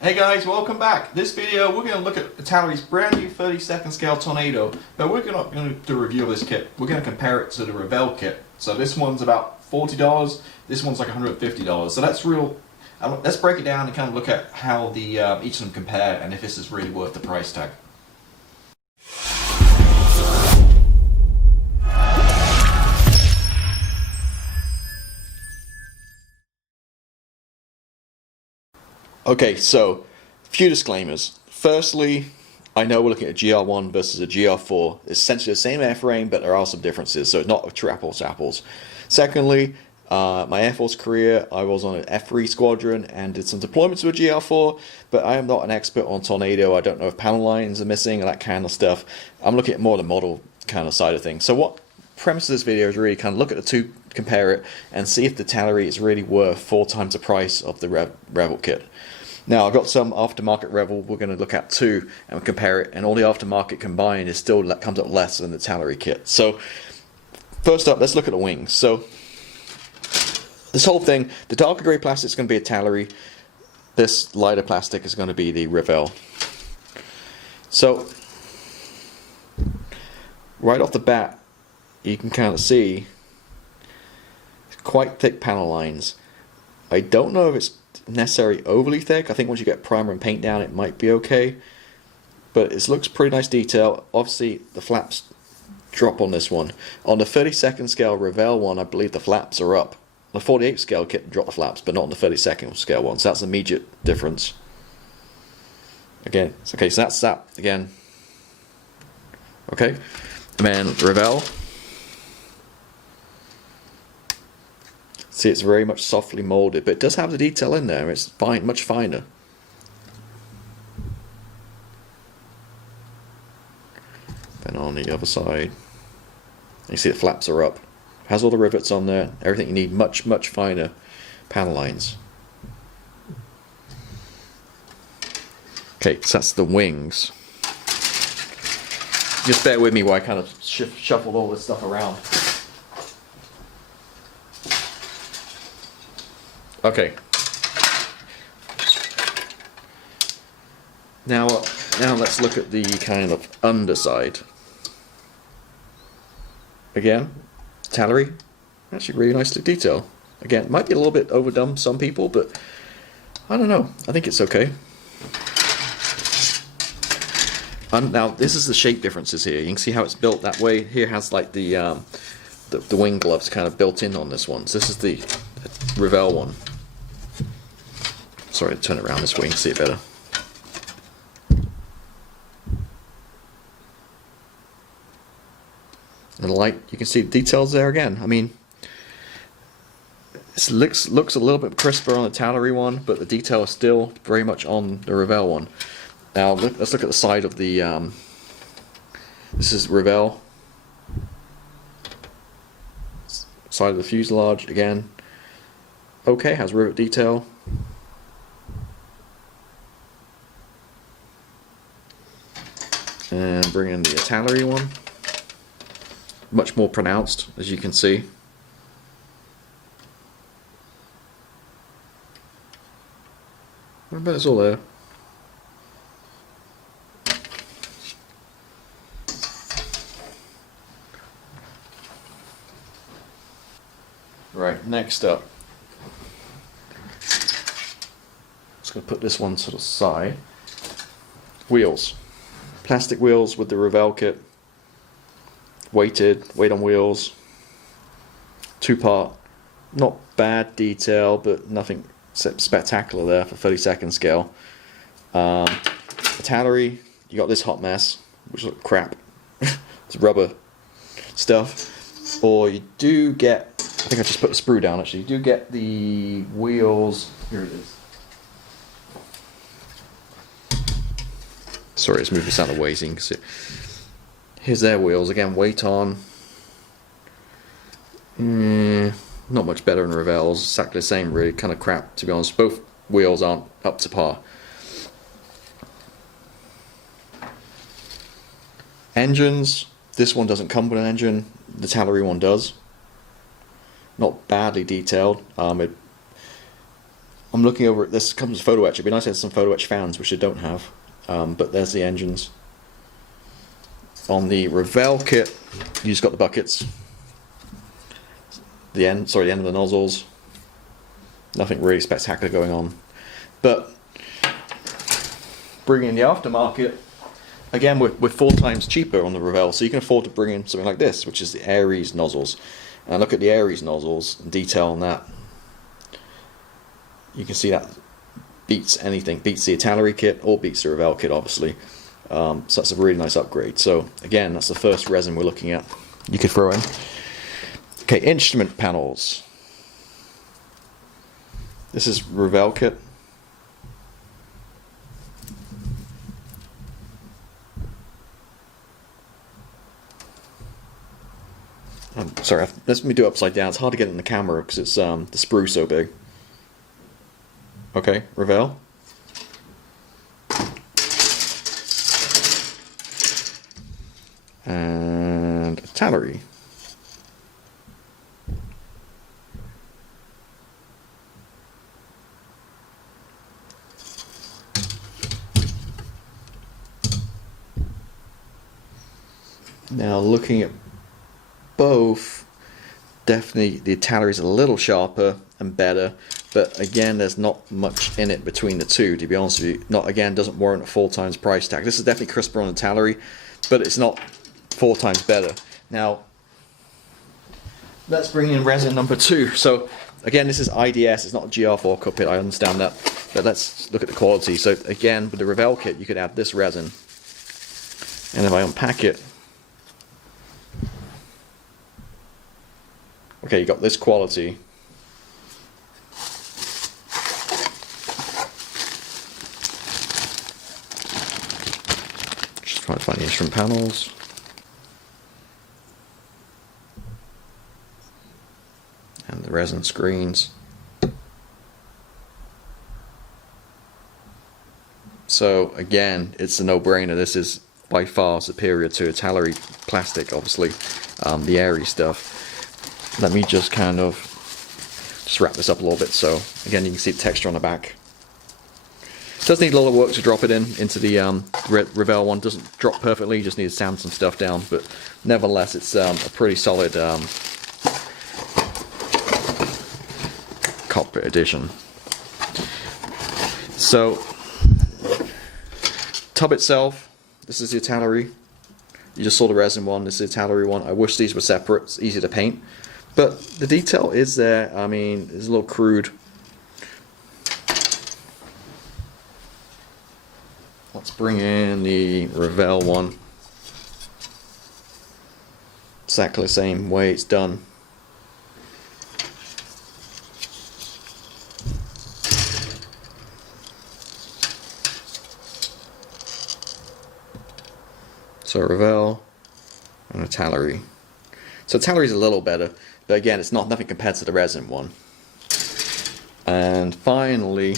Hey guys, welcome back. This video we're going to look at Italeri's brand new 32nd scale Tornado, but we're not going to do a review of this kit. We're going to compare it to the Revell kit. So this one's about $40, this one's like $150. So that's real. Let's break it down and kind of look at how the each of them compare and if this is really worth the price tag. Okay, so a few disclaimers. Firstly, I know we're looking at a GR1 versus a GR4. It's essentially the same airframe, but there are some differences, so it's not a true apples to apples. Secondly, my Air Force career, I was on an F3 squadron and did some deployments with a GR4, but I am not an expert on Tornado. I don't know if panel lines are missing and that kind of stuff. I'm looking at more the model kind of side of things. So what premise of this video is really kind of look at the two, compare it, and see if the Italeri is really worth 4 times the price of the Revell kit. Now I've got some aftermarket Revell we're going to look at too and compare it, and all the aftermarket combined is still comes up less than the Italeri kit. So first up, let's look at the wings. So this whole thing, the darker grey plastic is going to be a Italeri, this lighter plastic is going to be the Revell. So right off the bat you can kind of see quite thick panel lines. I don't know if it's necessarily overly thick. I think once you get primer and paint down it might be okay, but it looks pretty nice detail. Obviously the flaps drop on this one. On the 32nd scale Revell one, I believe the flaps are up. The 48th scale kit dropped the flaps, but not on the 32nd scale one, so that's an immediate difference. Again, okay, so that's that again. Okay, and then Revell. See, it's very much softly molded, but it does have the detail in there. It's fine, much finer. Then on the other side, you see the flaps are up. Has all the rivets on there. Everything you need, much finer panel lines. Okay, so that's the wings. Just bear with me while I kind of shuffled all this stuff around. Okay. Now let's look at the kind of underside. Again, Italeri, actually really nicely detailed. Again, it might be a little bit overdone some people, but I don't know. I think it's okay. Now this is the shape differences here. You can see how it's built that way. Here has like the wing gloves kind of built in on this one. So this is the Revell one. Sorry, to turn it around this way, you can see it better. And like you can see the details there again. I mean, it looks a little bit crisper on the Italeri one, but the detail is still very much on the Revell one. Now let's look at the side of the. This is Revell. Side of the fuselage again. Okay, has rivet detail. And bring in the Italeri one. Much more pronounced, as you can see. I bet it's all there. Right, next up. Just going to put this one to the side. Wheels. Plastic wheels with the Revell kit. Weighted, weight on wheels. 2-part. Not bad detail, but nothing spectacular there for 32nd scale. Italeri, you got this hot mess, which looks crap. It's rubber stuff. Or you do get, I think I just put the sprue down actually, you do get the wheels, here it is. Sorry, let's move this out of the way so you can see. Here's their wheels, again, weight on. Not much better than Revell's, exactly the same really, kind of crap to be honest. Both wheels aren't up to par. Engines, this one doesn't come with an engine, the Italeri one does. Not badly detailed. I'm looking over it. This comes with Photoetch. It'd be nice to have some Photoetch fans, which I don't have. But there's the engines. On the Revell kit, you just got the buckets. The end of the nozzles. Nothing really spectacular going on. But bringing in the aftermarket, again, we're 4 times cheaper on the Revell, so you can afford to bring in something like this, which is the Aries nozzles. And look at the Aries nozzles, and detail on that. You can see that beats anything, beats the Italeri kit, or beats the Revell kit, obviously. So that's a really nice upgrade. So again, that's the first resin we're looking at. You could throw in. Okay, instrument panels. This is Revell kit. Sorry, let me do it upside down. It's hard to get it in the camera because it's the sprue's so big. Okay, Revell. And Italeri. Now looking at both, definitely the Italeri is a little sharper and better, but again, there's not much in it between the two, to be honest with you. Doesn't warrant a 4 times price tag. This is definitely crisper on the Italeri, but it's not 4 times better. Now, let's bring in resin number 2. So again, this is IDS, it's not a GR4 Cockpit, I understand that, but let's look at the quality. So again, with the Revell kit, you could add this resin, and if I unpack it, okay, you got this quality. Just trying to find the instrument panels. And the resin screens. So again, it's a no-brainer. This is by far superior to Italeri plastic, obviously, the airy stuff. Let me just kind of wrap this up a little bit. So again, you can see the texture on the back. It does need a lot of work to drop it into the Revell one. Doesn't drop perfectly, you just need to sand some stuff down, but nevertheless, it's a pretty solid Cockpit edition. So tub itself, this is the Italeri. You just saw the resin one, this is the Italeri one. I wish these were separate, it's easy to paint. But the detail is there. I mean, it's a little crude. Let's bring in the Revell one. Exactly the same way it's done. So Revell and Italeri. So Italeri is a little better, but again, it's nothing compared to the resin one. And finally,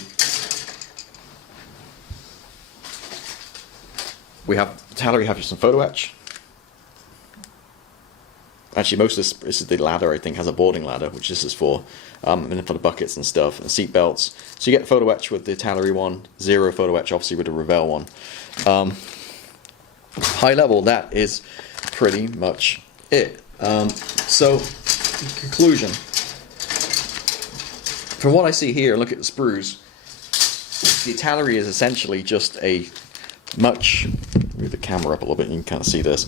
we have Italeri have some Photoetch. Actually, most of this is the ladder, I think, has a boarding ladder, which this is for, and then for the buckets and stuff, and seat belts. So you get Photoetch with the Italeri one, 0 Photoetch, obviously, with the Revell one. High level, that is pretty much it. So, in conclusion, from what I see here, look at the sprues, the Italeri is essentially just a much, move the camera up a little bit and you can kind of see this.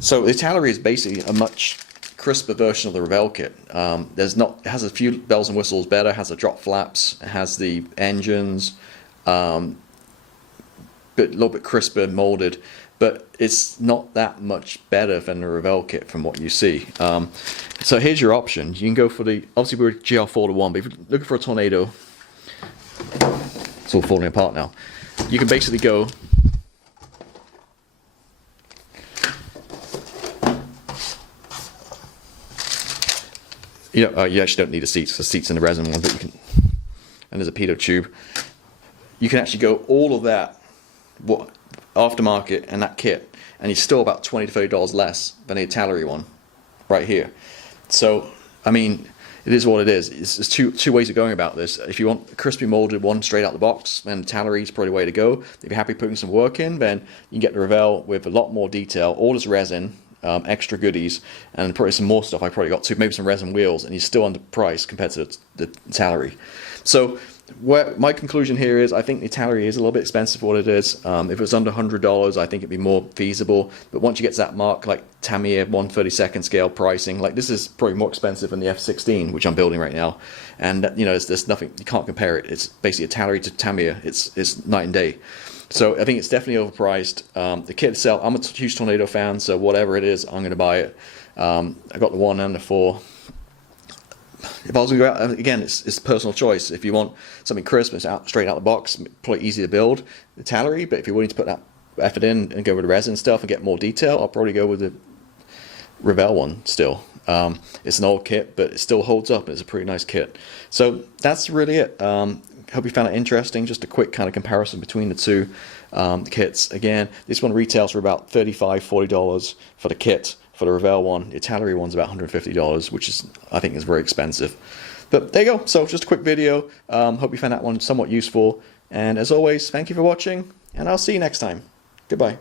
So the Italeri is basically a much crisper version of the Revell kit. It has a few bells and whistles better, has the drop flaps, it has the engines, but a little bit crisper, molded, but it's not that much better than the Revell kit from what you see. So here's your option. You can go for the, obviously we're GR4 to 1, but if you're looking for a Tornado, it's all falling apart now. You can basically go you actually don't need the seats. The seats in the resin one, but you can, and there's a pitot tube. You can actually go all of that, what aftermarket and that kit, and you're still about $20 to $30 less than the Italeri one, right here. So, I mean, it is what it is. There's two ways of going about this. If you want a crispy molded one straight out the box, then Italeri is probably the way to go. If you're happy putting some work in, then you can get the Revell with a lot more detail, all this resin, extra goodies, and probably some more stuff I probably got too, maybe some resin wheels, and you're still underpriced compared to the Italeri. So my conclusion here is I think the Italeri is a little bit expensive for what it is. If it was under $100, I think it'd be more feasible. But once you get to that mark, like Tamiya 1/32 scale pricing, like this is probably more expensive than the F16, which I'm building right now. And you know, there's nothing, you can't compare it. It's basically Italeri to Tamiya. It's night and day. So I think it's definitely overpriced. The kit itself, I'm a huge Tornado fan, so whatever it is, I'm going to buy it. I got the 1 and the 4. If I was going to go out, again, it's personal choice. If you want something crisp, it's straight out the box, probably easy to build, the Italeri. But if you're willing to put that effort in and go with the resin stuff and get more detail, I'll probably go with the Revell one still. It's an old kit, but it still holds up. It's a pretty nice kit. So that's really it. Hope you found it interesting. Just a quick kind of comparison between the two kits. Again, this one retails for about $35, $40 for the kit. For the Revell one, the Italeri one's about $150, which is, I think, is very expensive. But there you go. So just a quick video. Hope you found that one somewhat useful. And as always, thank you for watching, and I'll see you next time. Goodbye.